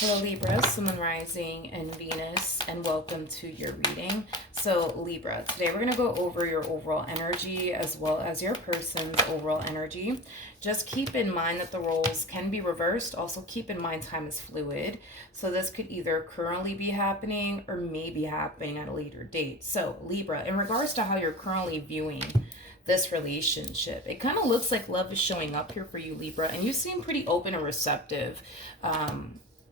Hello Libra, Sun, Moon, Rising, and Venus, and welcome to your reading. So Libra, today we're going to go over your overall energy as well as your person's overall energy. Just keep in mind that the roles can be reversed. Also keep in mind time is fluid. So this could either currently be happening or maybe happening at a later date. So Libra, in regards to how you're currently viewing this relationship, it kind of looks like love is showing up here for you, Libra, and you seem pretty open and receptive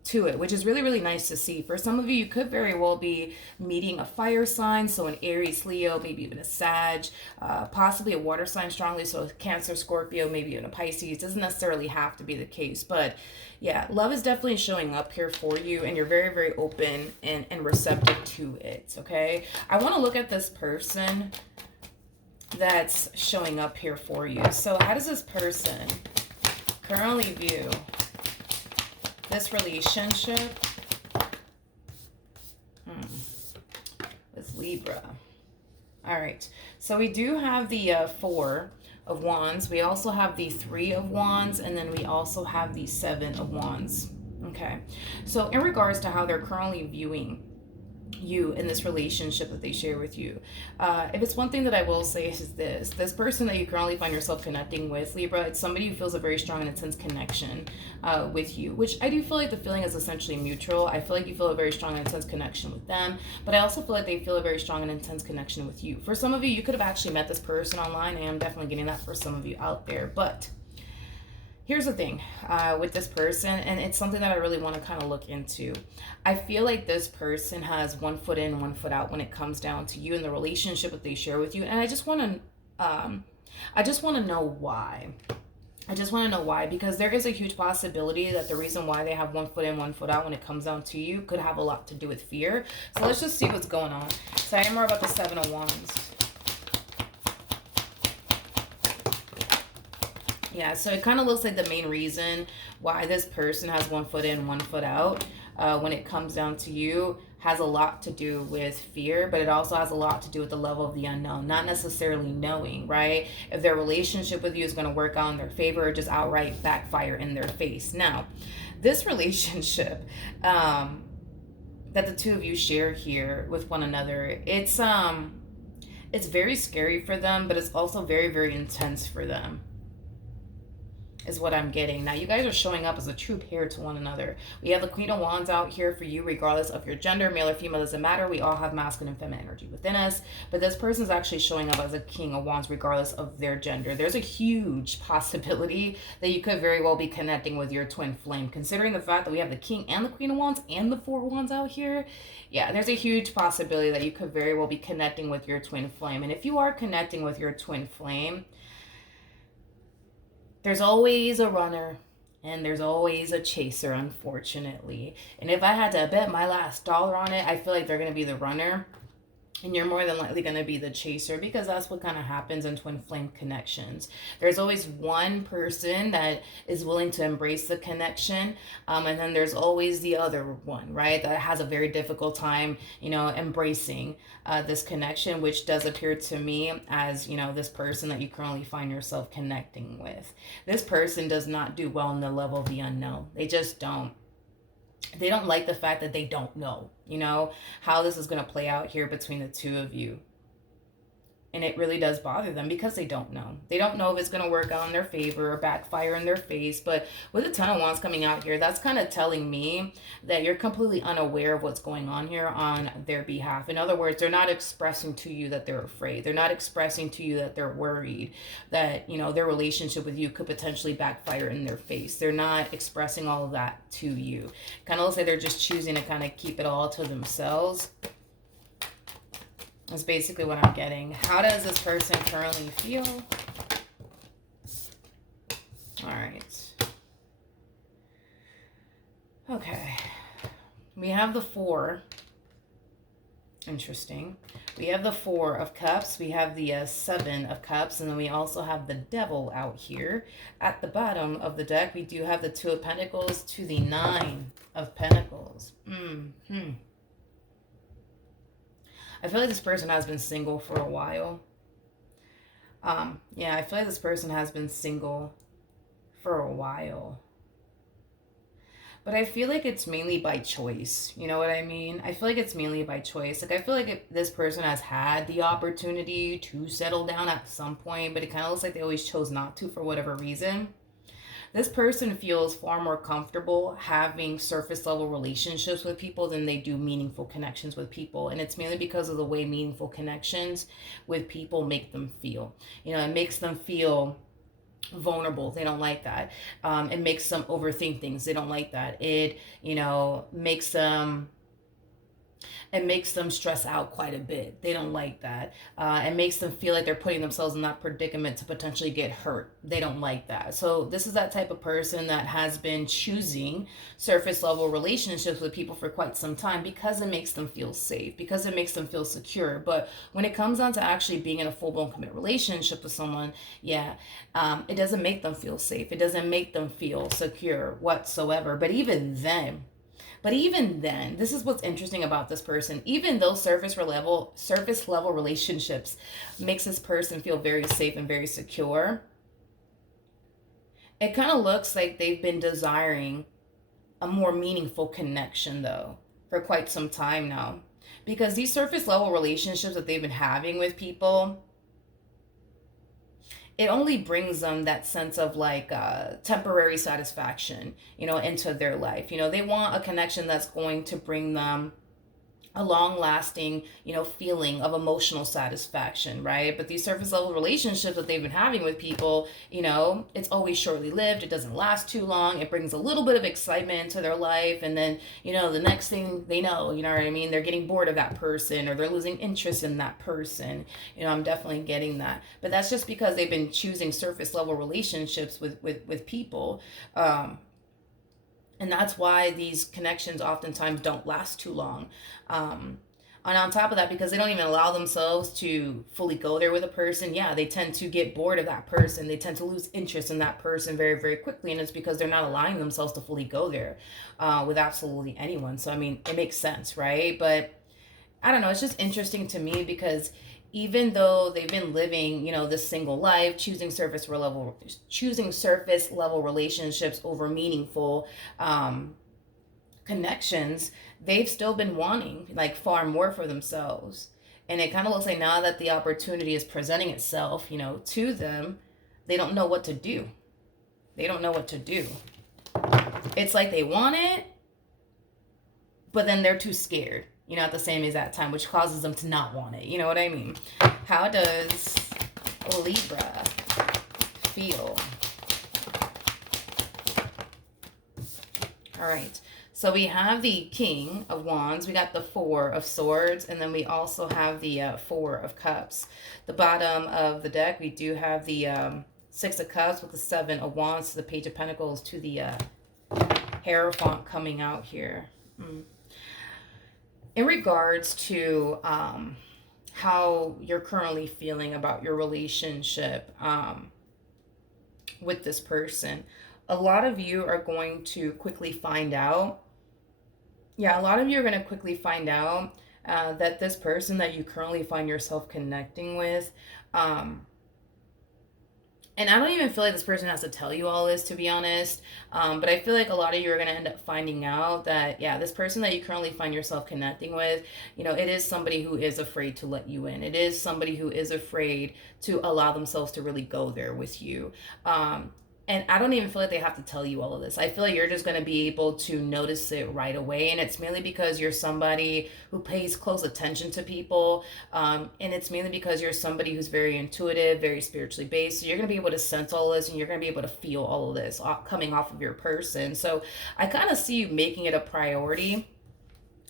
to it, which is really, really nice to see. For some of you, you could very well be meeting a fire sign, so an Aries, Leo, maybe even a Sag, possibly a water sign strongly, so a Cancer, Scorpio, maybe even a Pisces. Doesn't necessarily have to be the case, but yeah, love is definitely showing up here for you, and you're very, very open and receptive to it, okay? I want to look at this person that's showing up here for you. So how does this person currently view this relationship with Libra? All right, so we do have the Four of Wands. We also have the Three of Wands, and then we also have the Seven of Wands. Okay, so in regards to how they're currently viewing you in this relationship that they share with you, if it's one thing that I will say is this person that you currently find yourself connecting with, Libra, it's somebody who feels a very strong and intense connection with you, which I do feel like the feeling is essentially mutual. I feel like you feel a very strong and intense connection with them, but I also feel like they feel a very strong and intense connection with you. For some of you, you could have actually met this person online, and I'm definitely getting that for some of you out there. But here's the thing with this person, and it's something that I really want to kind of look into. I feel like this person has one foot in, one foot out when it comes down to you and the relationship that they share with you. And I just want to know why. I just want to know why, because there is a huge possibility that the reason why they have one foot in, one foot out when it comes down to you could have a lot to do with fear. So let's just see what's going on. So I am more about the Seven of Wands. Yeah, so it kind of looks like the main reason why this person has one foot in, one foot out when it comes down to you has a lot to do with fear, but it also has a lot to do with the level of the unknown, not necessarily knowing, right? If their relationship with you is going to work out in their favor or just outright backfire in their face. Now, this relationship that the two of you share here with one another, it's very scary for them, but it's also very, very intense for them, is what I'm getting. Now, you guys are showing up as a true pair to one another. We have the Queen of Wands out here for you, regardless of your gender, male or female, doesn't matter. We all have masculine and feminine energy within us. But this person's actually showing up as a King of Wands, regardless of their gender. There's a huge possibility that you could very well be connecting with your twin flame. Considering the fact that we have the King and the Queen of Wands and the Four of Wands out here, yeah, there's a huge possibility that you could very well be connecting with your twin flame. And if you are connecting with your twin flame, there's always a runner and there's always a chaser, unfortunately. And if I had to bet my last dollar on it, I feel like they're going to be the runner and you're more than likely going to be the chaser, because that's what kind of happens in twin flame connections. There's always one person that is willing to embrace the connection, and then there's always the other one, right, that has a very difficult time, embracing this connection, which does appear to me as, this person that you currently find yourself connecting with. This person does not do well in the level of the unknown. They just don't. They don't like the fact that they don't know, how this is going to play out here between the two of you. And it really does bother them because they don't know. They don't know if it's going to work out in their favor or backfire in their face. But with the Ten of Wands coming out here, that's kind of telling me that you're completely unaware of what's going on here on their behalf. In other words, they're not expressing to you that they're afraid. They're not expressing to you that they're worried, that, their relationship with you could potentially backfire in their face. They're not expressing all of that to you. Kind of looks like they're just choosing to kind of keep it all to themselves. That's basically what I'm getting. How does this person currently feel? All right. Okay. We have the Four. Interesting. We have the Four of Cups. We have the Seven of Cups. And then we also have the Devil out here. At the bottom of the deck, we do have the Two of Pentacles to the Nine of Pentacles. I feel like this person has been single for a while. Yeah, I feel like this person has been single for a while. But I feel like it's mainly by choice. You know what I mean? I feel like it's mainly by choice. Like, I feel like if this person has had the opportunity to settle down at some point, but it kind of looks like they always chose not to for whatever reason. This person feels far more comfortable having surface level relationships with people than they do meaningful connections with people. And it's mainly because of the way meaningful connections with people make them feel. You know, it makes them feel vulnerable. They don't like that. It makes them overthink things. They don't like that. It makes them stress out quite a bit. They don't like that. It makes them feel like they're putting themselves in that predicament to potentially get hurt. They don't like that. So this is that type of person that has been choosing surface level relationships with people for quite some time because it makes them feel safe, because it makes them feel secure. But when it comes down to actually being in a full-blown committed relationship with someone, it doesn't make them feel safe. It doesn't make them feel secure whatsoever. But even then, this is what's interesting about this person. Even though surface level relationships makes this person feel very safe and very secure, it kind of looks like they've been desiring a more meaningful connection though for quite some time now. Because these surface level relationships that they've been having with people, it only brings them that sense of like temporary satisfaction, into their life. They want a connection that's going to bring them a long lasting, feeling of emotional satisfaction, right? But these surface level relationships that they've been having with people, it's always shortly lived. It doesn't last too long. It brings a little bit of excitement into their life. And then, the next thing they know, you know what I mean? They're getting bored of that person or they're losing interest in that person. I'm definitely getting that. But that's just because they've been choosing surface level relationships with people. And that's why these connections oftentimes don't last too long. And on top of that, because they don't even allow themselves to fully go there with a person, they tend to get bored of that person. They tend to lose interest in that person very, very quickly. And it's because they're not allowing themselves to fully go there with absolutely anyone. So, I mean, it makes sense, right? But I don't know. It's just interesting to me because even though they've been living, this single life, choosing surface level relationships over meaningful connections, they've still been wanting like far more for themselves. And it kind of looks like now that the opportunity is presenting itself, to them, they don't know what to do. They don't know what to do. It's like they want it, but then they're too scared, at the same exact time, which causes them to not want it. You know what I mean? How does Libra feel? All right. So we have the King of Wands, we got the Four of Swords, and then we also have the Four of Cups. The bottom of the deck, we do have the Six of Cups with the Seven of Wands, to the Page of Pentacles, to the Hierophant coming out here. In regards to how you're currently feeling about your relationship with this person, a lot of you are going to quickly find out. A lot of you are going to quickly find out that this person that you currently find yourself connecting with, and I don't even feel like this person has to tell you all this, to be honest. But I feel like a lot of you are going to end up finding out that, this person that you currently find yourself connecting with, it is somebody who is afraid to let you in. It is somebody who is afraid to allow themselves to really go there with you. And I don't even feel like they have to tell you all of this. I feel like you're just going to be able to notice it right away. And it's mainly because you're somebody who pays close attention to people. And it's mainly because you're somebody who's very intuitive, very spiritually based. So you're going to be able to sense all this and you're going to be able to feel all of this coming off of your person. So I kind of see you making it a priority,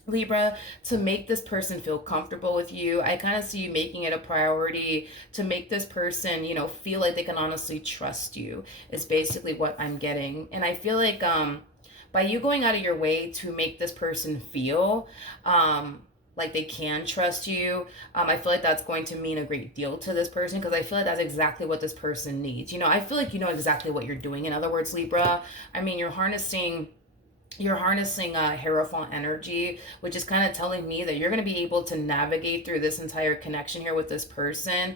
Libra, to make this person feel comfortable with you. I kind of see you making it a priority to make this person, feel like they can honestly trust you, is basically what I'm getting. And I feel like by you going out of your way to make this person feel like they can trust you, I feel like that's going to mean a great deal to this person, because I feel like that's exactly what this person needs. I feel like you know exactly what you're doing. In other words, Libra, I mean, you're harnessing Hierophant energy, which is kind of telling me that you're going to be able to navigate through this entire connection here with this person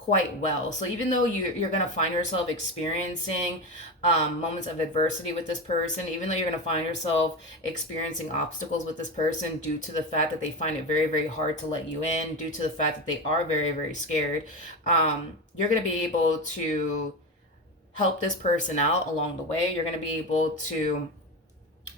quite well. So even though you're going to find yourself experiencing moments of adversity with this person, even though you're going to find yourself experiencing obstacles with this person due to the fact that they find it very, very hard to let you in, due to the fact that they are very, very scared, you're going to be able to help this person out along the way. You're going to be able to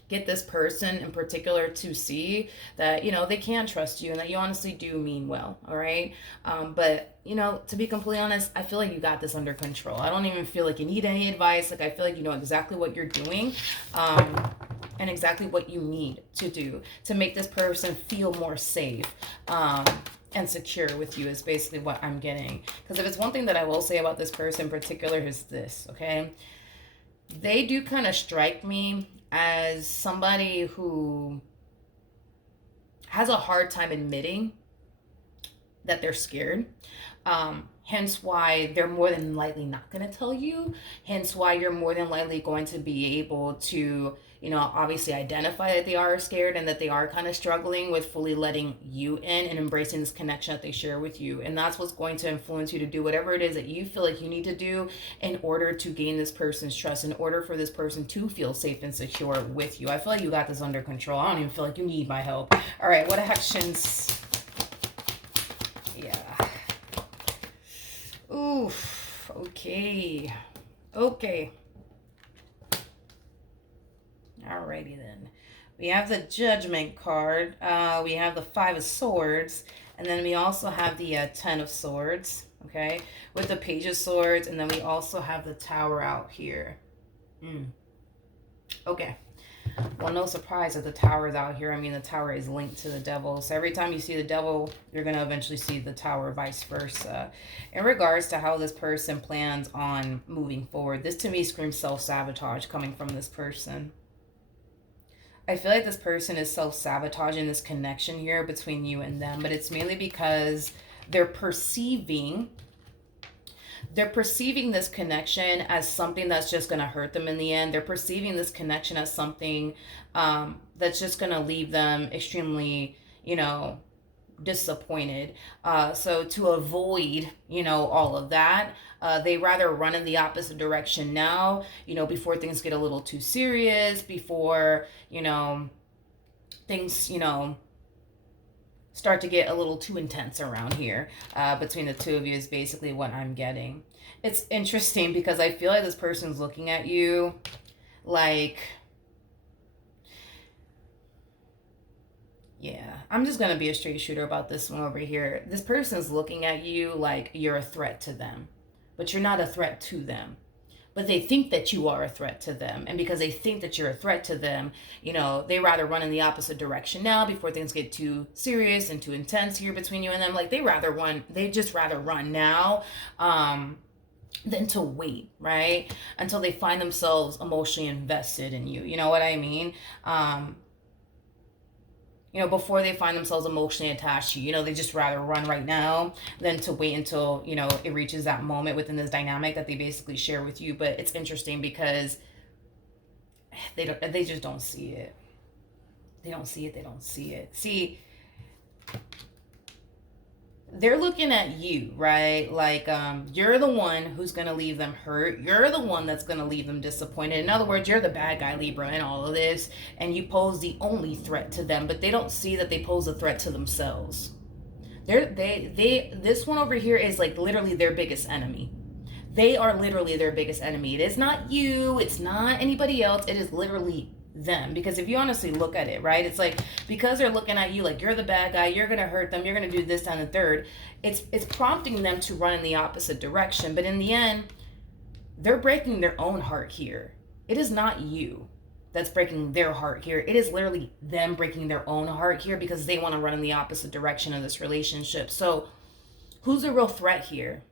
get this person in particular to see that, they can trust you and that you honestly do mean well. All right. But, to be completely honest, I feel like you got this under control. I don't even feel like you need any advice. Like, I feel like you know exactly what you're doing, and exactly what you need to do to make this person feel more safe, and secure with you, is basically what I'm getting. Because if it's one thing that I will say about this person in particular, is this, okay? They do kind of strike me as somebody who has a hard time admitting that they're scared. Hence why they're more than likely not going to tell you. Hence why you're more than likely going to be able to, obviously identify that they are scared and that they are kind of struggling with fully letting you in and embracing this connection that they share with you. And that's what's going to influence you to do whatever it is that you feel like you need to do in order to gain this person's trust, in order for this person to feel safe and secure with you. I feel like you got this under control. I don't even feel like you need my help. All right, what actions? Yeah. Oof. Okay. Alrighty then. We have the Judgment card. We have the Five of Swords. And then we also have the Ten of Swords. Okay. With the Page of Swords. And then we also have the Tower out here. Okay. Well, no surprise that the Tower is out here. I mean, the Tower is linked to the Devil. So every time you see the Devil, you're going to eventually see the Tower, vice versa. In regards to how this person plans on moving forward, this to me screams self-sabotage coming from this person. I feel like this person is self-sabotaging this connection here between you and them, but it's mainly because they're perceiving this connection as something that's just going to hurt them in the end. They're perceiving this connection as something that's just going to leave them extremely, disappointed. So to avoid, all of that, they rather run in the opposite direction now, before things get a little too serious, before, things, start to get a little too intense around here, between the two of you, is basically what I'm getting. It's interesting because I feel like this person's looking at you like, yeah, I'm just going to be a straight shooter about this one over here. This person's looking at you like you're a threat to them, but you're not a threat to them. But they think that you are a threat to them. And because they think that you're a threat to them, they rather run in the opposite direction now before things get too serious and too intense here between you and them. Like, they just rather run now than to wait, right? Until they find themselves emotionally invested in you. You know what I mean? Before they find themselves emotionally attached to you, they just rather run right now than to wait until, it reaches that moment within this dynamic that they basically share with you. But it's interesting because they just don't see it. They don't see it. See, they're looking at you, right? Like, you're the one who's going to leave them hurt. You're the one that's going to leave them disappointed. In other words, you're the bad guy, Libra, in all of this. And you pose the only threat to them, but they don't see that they pose a threat to themselves. This one over here is like literally their biggest enemy. They are literally their biggest enemy. It is not you. It's not anybody else. It is literally them. Because if you honestly look at it, right, it's like, because they're looking at you like you're the bad guy, you're gonna hurt them, you're gonna do this, that, and the third, it's prompting them to run in the opposite direction. But in the end, they're breaking their own heart here. It is not you that's breaking their heart here. It is literally them breaking their own heart here because they want to run in the opposite direction of this relationship. So who's the real threat here?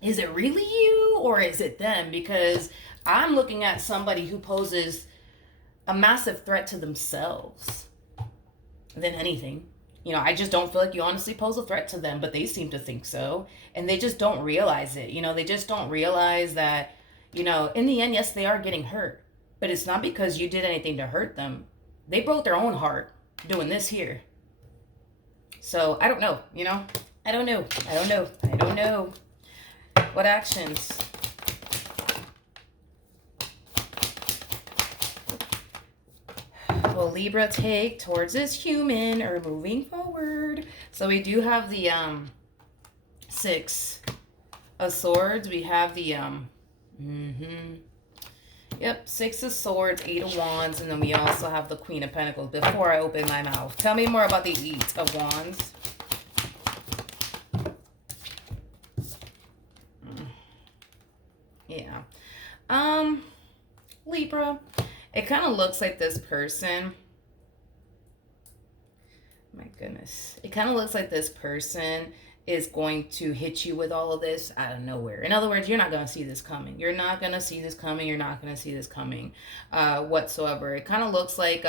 Is it really you or is it them? Because I'm looking at somebody who poses a massive threat to themselves than anything. I just don't feel like you honestly pose a threat to them, but they seem to think so. And they just don't realize it. They just don't realize that, in the end, yes, they are getting hurt, but it's not because you did anything to hurt them. They broke their own heart doing this here. So I don't know, I don't know. What actions will Libra take towards this human or moving forward? So we do have the Six of Swords. We have the yep, Six of Swords, Eight of Wands, and then we also have the Queen of Pentacles. Before I open my mouth, tell me more about the Eight of Wands. Yeah. Libra, it kind of looks like this person, my goodness, it kind of looks like this person is going to hit you with all of this out of nowhere. In other words, you're not going to see this coming. You're not going to see this coming. You're not going to see this coming whatsoever. It kind of looks like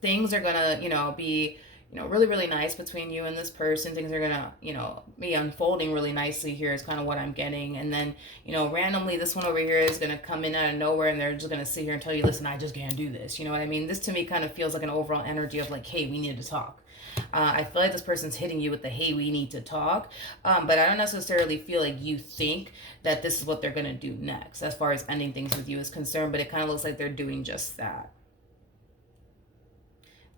things are going to, be, really, really nice between you and this person. Things are going to, be unfolding really nicely here is kind of what I'm getting. And then, randomly this one over here is going to come in out of nowhere and they're just going to sit here and tell you, listen, I just can't do this. You know what I mean? This to me kind of feels like an overall energy of like, hey, we need to talk. I feel like this person's hitting you with the, hey, we need to talk. But I don't necessarily feel like you think that this is what they're going to do next as far as ending things with you is concerned. But it kind of looks like they're doing just that.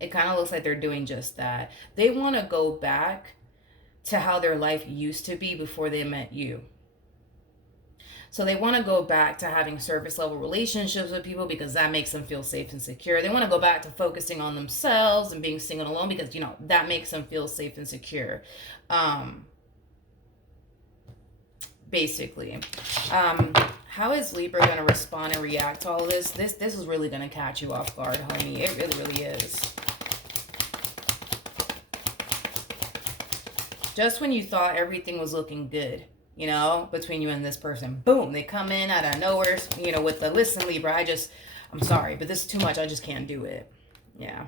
It kind of looks like they're doing just that. They want to go back to how their life used to be before they met you. So they want to go back to having surface level relationships with people because that makes them feel safe and secure. They want to go back to focusing on themselves and being single and alone because, that makes them feel safe and secure. Basically. How is Libra going to respond and react to all this? This is really going to catch you off guard, honey. It really, really is. Just when you thought everything was looking good, between you and this person, boom, they come in out of nowhere, with the, listen, Libra, I'm sorry, but this is too much. I just can't do it. Yeah.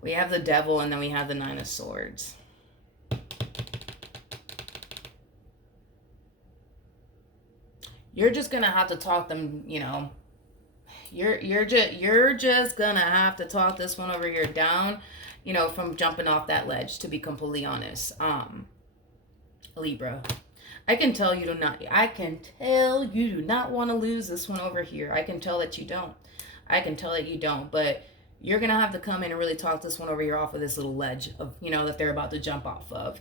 We have the Devil and then we have the Nine of Swords. You're just going to have to talk them, you're just going to have to talk this one over here down, from jumping off that ledge, to be completely honest. Libra, I can tell you do not want to lose this one over here. I can tell that you don't. But you're going to have to come in and really talk this one over here off of this little ledge of, that they're about to jump off of.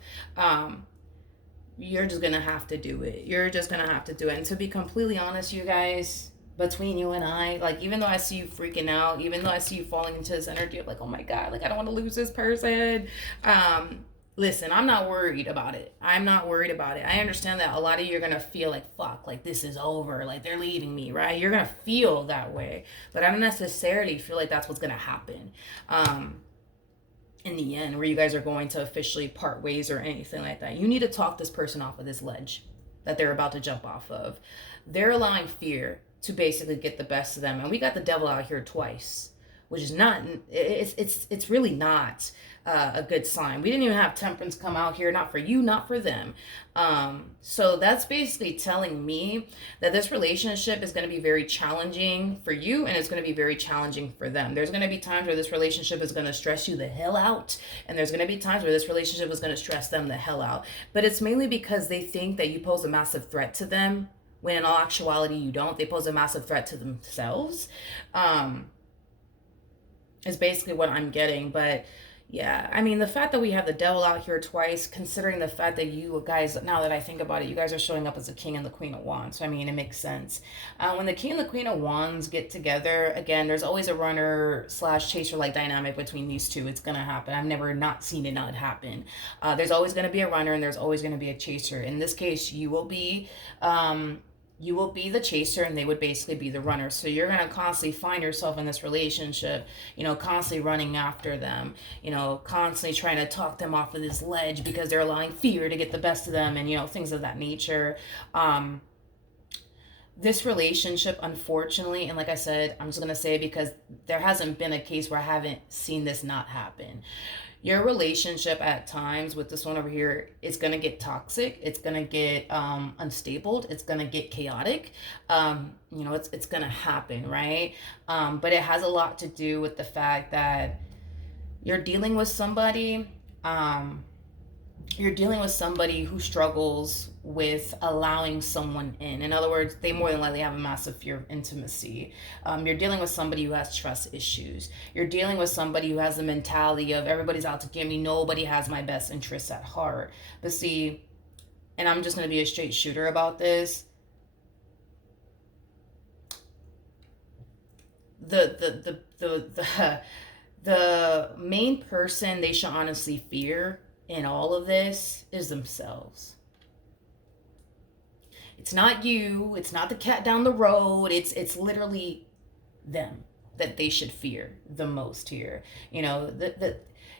You're just going to have to do it. And to be completely honest, you guys, between you and I, like, even though I see you freaking out, even though I see you falling into this energy of like, oh my God, like, I don't want to lose this person. Listen, I'm not worried about it. I understand that a lot of you are going to feel like, fuck, like this is over. Like they're leaving me, right? You're going to feel that way. But I don't necessarily feel like that's what's going to happen. In the end, where you guys are going to officially part ways or anything like that. You need to talk this person off of this ledge that they're about to jump off of. They're allowing fear to basically get the best of them. And we got the Devil out here twice, which is not, it's really not a good sign. We didn't even have Temperance come out here, not for you, not for them. So that's basically telling me that this relationship is going to be very challenging for you and it's going to be very challenging for them. There's going to be times where this relationship is going to stress you the hell out, and there's going to be times where this relationship is going to stress them the hell out. But it's mainly because they think that you pose a massive threat to them, when in all actuality you don't. They pose a massive threat to themselves. Is basically what I'm getting. But yeah, I mean, the fact that we have the Devil out here twice, considering the fact that you guys, now that I think about it, you guys are showing up as the King and the Queen of Wands. So, I mean, it makes sense. When the King and the Queen of Wands get together, again, there's always a runner / chaser-like dynamic between these two. It's going to happen. I've never not seen it not happen. There's always going to be a runner and there's always going to be a chaser. In this case, you will be the chaser and they would basically be the runner. So you're going to constantly find yourself in this relationship, constantly running after them, constantly trying to talk them off of this ledge because they're allowing fear to get the best of them and, things of that nature. This relationship, unfortunately, and like I said, I'm just going to say it because there hasn't been a case where I haven't seen this not happen. Your relationship at times with this one over here is going to get toxic. It's going to get unstable. It's going to get chaotic. It's going to happen, right? But it has a lot to do with the fact that you're dealing with somebody you're dealing with somebody who struggles with allowing someone in. In other words, they more than likely have a massive fear of intimacy. You're dealing with somebody who has trust issues. You're dealing with somebody who has the mentality of everybody's out to get me, nobody has my best interests at heart. But see, and I'm just going to be a straight shooter about this. The main person they should honestly fear in all of this is themselves. It's not you, it's not the cat down the road, it's literally them that they should fear the most here.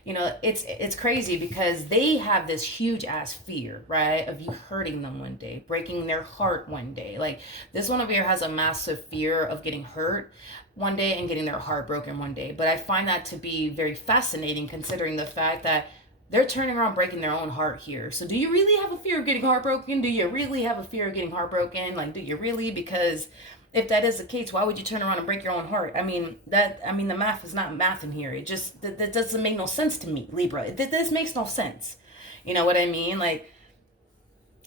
It's crazy because they have this huge ass fear, right, of you hurting them one day, breaking their heart one day. Like, this one over here has a massive fear of getting hurt one day and getting their heart broken one day. But I find that to be very fascinating, considering the fact that they're turning around breaking their own heart here. So do you really have a fear of getting heartbroken? Do you really have a fear of getting heartbroken? Like, do you really? Because if that is the case, why would you turn around and break your own heart? The math is not math in here. It just, that doesn't make no sense to me, Libra. This makes no sense. You know what I mean? Like,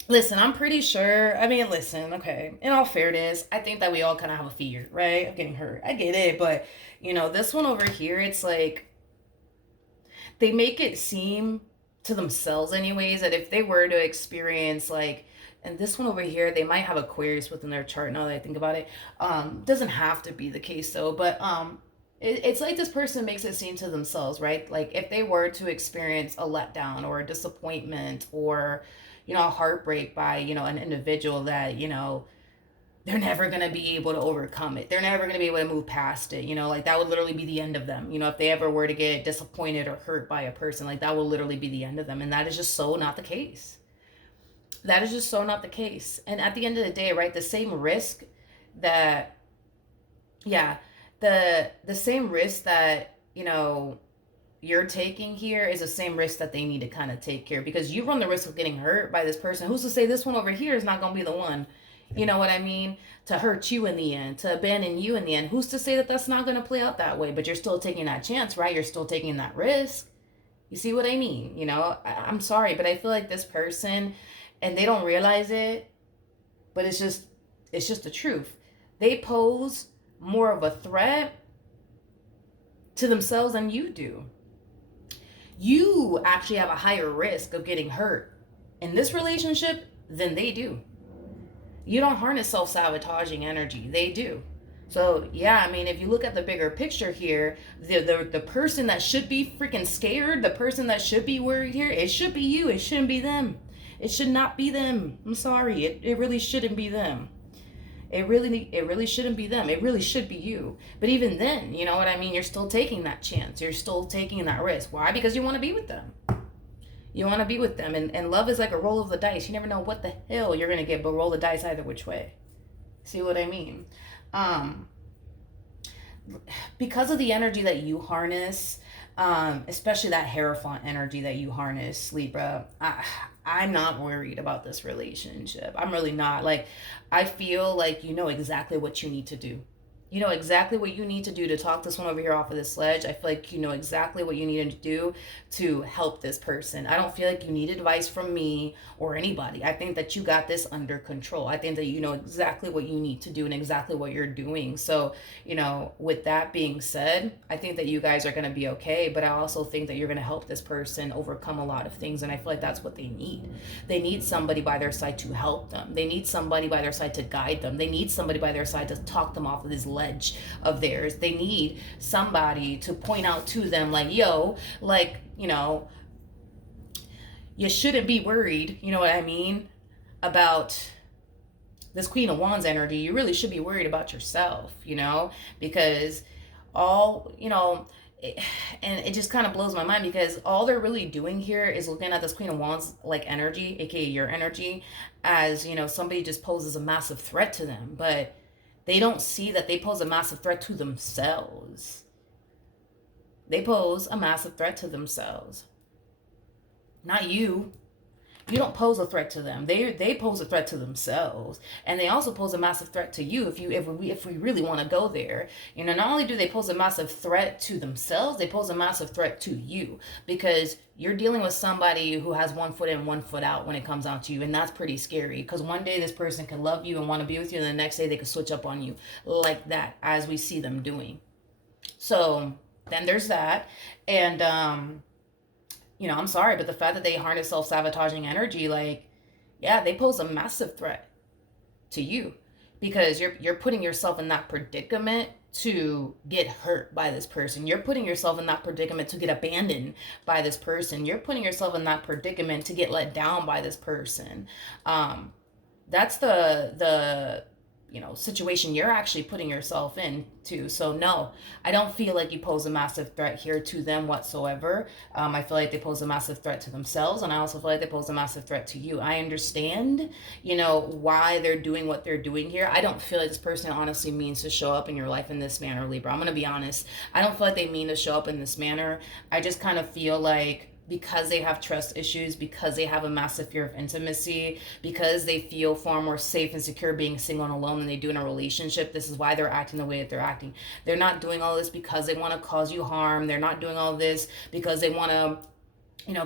listen, I'm pretty sure. Listen, okay. In all fairness, I think that we all kind of have a fear, right, of getting hurt. I get it, but this one over here, it's like they make it seem to themselves, anyways, that if they were to experience like, and this one over here, they might have Aquarius within their chart. Now that I think about it, doesn't have to be the case though, but it's like this person makes it seem to themselves, right? Like if they were to experience a letdown or a disappointment or a heartbreak by an individual that they're never going to be able to overcome it. They're never going to be able to move past it. Like that would literally be the end of them. If they ever were to get disappointed or hurt by a person, like that will literally be the end of them. And that is just so not the case. That is just so not the case. And at the end of the day, right, the same risk that, yeah, the same risk that, you're taking here is the same risk that they need to kind of take here, because you run the risk of getting hurt by this person. Who's to say this one over here is not going to be the one, you know what I mean, to hurt you in the end, to abandon you in the end? Who's to say that that's not going to play out that way? But you're still taking that chance, right? You're still taking that risk. You see what I mean? I'm sorry, but I feel like this person, and they don't realize it, but it's just the truth. They pose more of a threat to themselves than you do. You actually have a higher risk of getting hurt in this relationship than they do. You don't harness self-sabotaging energy. They do. So, yeah, if you look at the bigger picture here, the person that should be freaking scared, the person that should be worried here, it should be you. It shouldn't be them. It should not be them. I'm sorry. It really shouldn't be them. It really shouldn't be them. It really should be you. But even then, you know what I mean? You're still taking that chance. You're still taking that risk. Why? Because you want to be with them. You want to be with them. And love is like a roll of the dice. You never know what the hell you're going to get, but roll the dice either which way. See what I mean? Because of the energy that you harness, especially that Hierophant energy that you harness, Libra, I'm not worried about this relationship. I'm really not. Like, I feel like you know exactly what you need to do. You know exactly what you need to do to talk this one over here off of this ledge. I feel like you know exactly what you need to do to help this person. I don't feel like you need advice from me or anybody. I think that you got this under control. I think that you know exactly what you need to do and exactly what you're doing. So, with that being said, I think that you guys are going to be okay. But I also think that you're going to help this person overcome a lot of things. And I feel like that's what they need. They need somebody by their side to help them. They need somebody by their side to guide them. They need somebody by their side to talk them off of this ledge of theirs. They need somebody to point out to them like, yo, like, you shouldn't be worried, you know what I mean, about this Queen of Wands energy. You really should be worried about yourself, because and it just kind of blows my mind, because all they're really doing here is looking at this Queen of Wands like energy, aka your energy, as somebody just poses a massive threat to them. But they don't see that they pose a massive threat to themselves. They pose a massive threat to themselves. Not you. You don't pose a threat to them. They pose a threat to themselves, and they also pose a massive threat to you. If we really want to go there, not only do they pose a massive threat to themselves, they pose a massive threat to you, because you're dealing with somebody who has one foot in, one foot out when it comes down to you, and that's pretty scary. Because one day this person can love you and want to be with you, and the next day they can switch up on you like that, as we see them doing. So then there's that, and I'm sorry, but the fact that they harness self-sabotaging energy, like, yeah, they pose a massive threat to you, because you're putting yourself in that predicament to get hurt by this person. You're putting yourself in that predicament to get abandoned by this person. You're putting yourself in that predicament to get let down by this person. That's the situation you're actually putting yourself into. So no, I don't feel like you pose a massive threat here to them whatsoever. I feel like they pose a massive threat to themselves, and I also feel like they pose a massive threat to you. I understand, why they're doing what they're doing here. I don't feel like this person honestly means to show up in your life in this manner, Libra. I'm going to be honest. I don't feel like they mean to show up in this manner. I just kind of feel like, because they have trust issues, because they have a massive fear of intimacy, because they feel far more safe and secure being single and alone than they do in a relationship. This is why they're acting the way that they're acting. They're not doing all this because they want to cause you harm. They're not doing all this because they want to,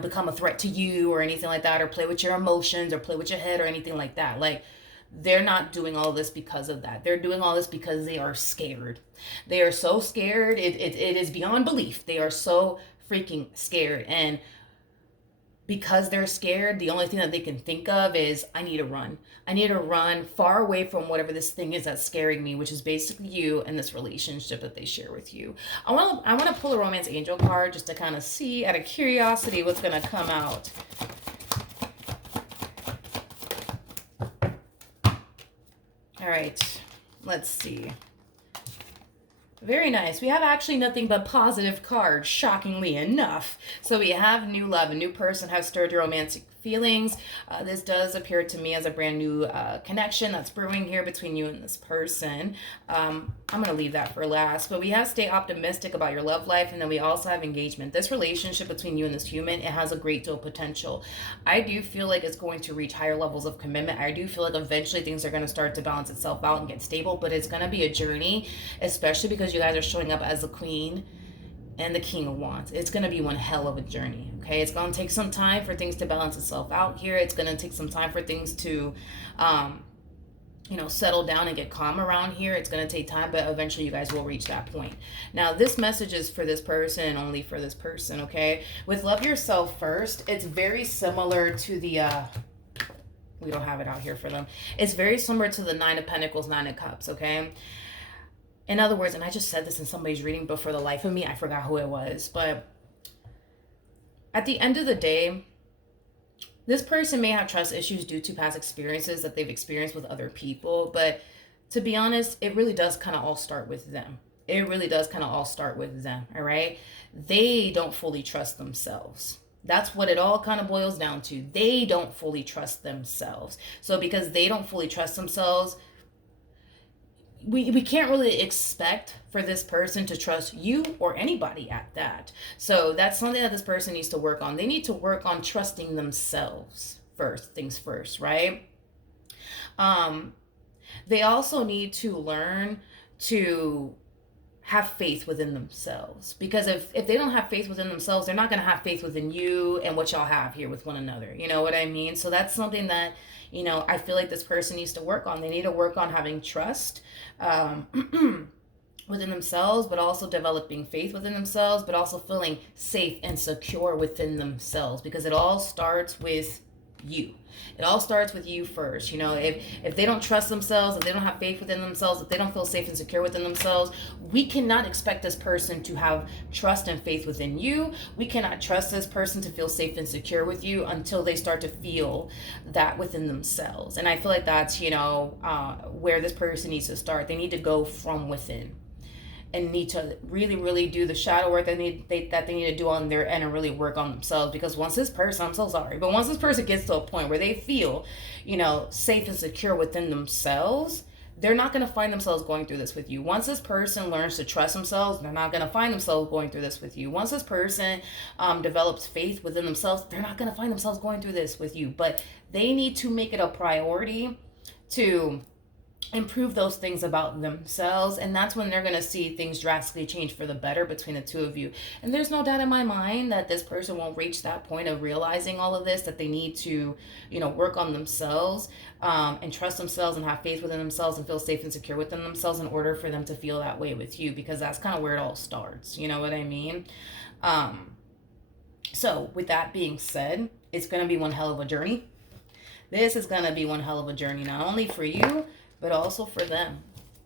become a threat to you or anything like that, or play with your emotions or play with your head or anything like that. Like, they're not doing all this because of that. They're doing all this because they are scared. They are so scared. It is beyond belief. They are so freaking scared, and because they're scared, the only thing that they can think of is, I need to run far away from whatever this thing is that's scaring me, which is basically you and this relationship that they share with you. I want to pull a romance angel card just to kind of see, out of curiosity, what's going to come out. All right, let's see. Very nice. We have actually nothing but positive cards, shockingly enough. So we have new love. A new person has stirred your romantic feelings. This does appear to me as a brand new connection that's brewing here between you and this person. I'm going to leave that for last. But we have stay optimistic about your love life. And then we also have engagement. This relationship between you and this human, it has a great deal of potential. I do feel like it's going to reach higher levels of commitment. I do feel like eventually things are going to start to balance itself out and get stable. But it's going to be a journey, especially because you guys are showing up as the queen and the king of wands. It's going to be one hell of a journey, okay? It's going to take some time for things to balance itself out here. It's going to take some time for things to, settle down and get calm around here. It's going to take time, but eventually you guys will reach that point. Now, this message is for this person and only for this person, okay? With love yourself first, it's very similar to the, we don't have it out here for them. It's very similar to the Nine of Pentacles, Nine of Cups, okay? In other words, and I just said this in somebody's reading, but for the life of me, I forgot who it was. But at the end of the day, this person may have trust issues due to past experiences that they've experienced with other people. But to be honest, it really does kind of all start with them. It really does kind of all start with them, all right? They don't fully trust themselves. That's what it all kind of boils down to. They don't fully trust themselves. So because they don't fully trust themselves, we can't really expect for this person to trust you or anybody at that. So that's something that this person needs to work on. They need to work on trusting themselves first, things first, right? They also need to learn to have faith within themselves, because if they don't have faith within themselves, they're not going to have faith within you and what y'all have here with one another. You know what I mean? So that's something that, I feel like this person needs to work on. They need to work on having trust within themselves, but also developing faith within themselves, but also feeling safe and secure within themselves, because it all starts with you. It all starts with you first. If they don't trust themselves, if they don't have faith within themselves, if they don't feel safe and secure within themselves, we cannot expect this person to have trust and faith within you. We cannot trust this person to feel safe and secure with you until they start to feel that within themselves. And I feel like that's, where this person needs to start. They need to go from within and need to really, really do the shadow work that they need to do on their end and really work on themselves. Because once this person, I'm so sorry, but once this person gets to a point where they feel, safe and secure within themselves, they're not going to find themselves going through this with you. Once this person learns to trust themselves, they're not going to find themselves going through this with you. Once this person develops faith within themselves, they're not going to find themselves going through this with you. But they need to make it a priority to improve those things about themselves, and that's when they're going to see things drastically change for the better between the two of you. And there's no doubt in my mind that this person won't reach that point of realizing all of this, that they need to, you know, work on themselves, and trust themselves and have faith within themselves and feel safe and secure within themselves in order for them to feel that way with you, because that's kind of where it all starts, you know what I mean? So with that being said, it's going to be one hell of a journey. This is going to be one hell of a journey, not only for you, but also for them.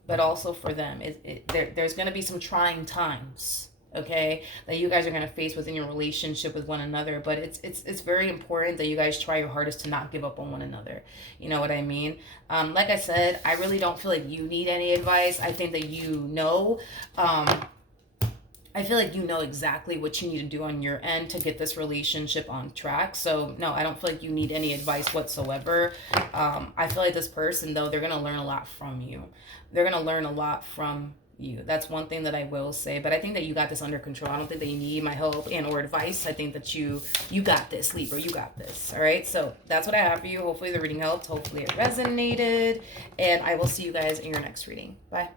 There's going to be some trying times, okay, that you guys are going to face within your relationship with one another. But it's very important that you guys try your hardest to not give up on one another. You know what I mean? Like I said, I really don't feel like you need any advice. I think that I feel like you know exactly what you need to do on your end to get this relationship on track. So, no, I don't feel like you need any advice whatsoever. I feel like this person, though, they're going to learn a lot from you. They're going to learn a lot from you. That's one thing that I will say. But I think that you got this under control. I don't think that you need my help and or advice. I think that you got this, Libra. You got this. All right? So, that's what I have for you. Hopefully, the reading helped. Hopefully, it resonated. And I will see you guys in your next reading. Bye.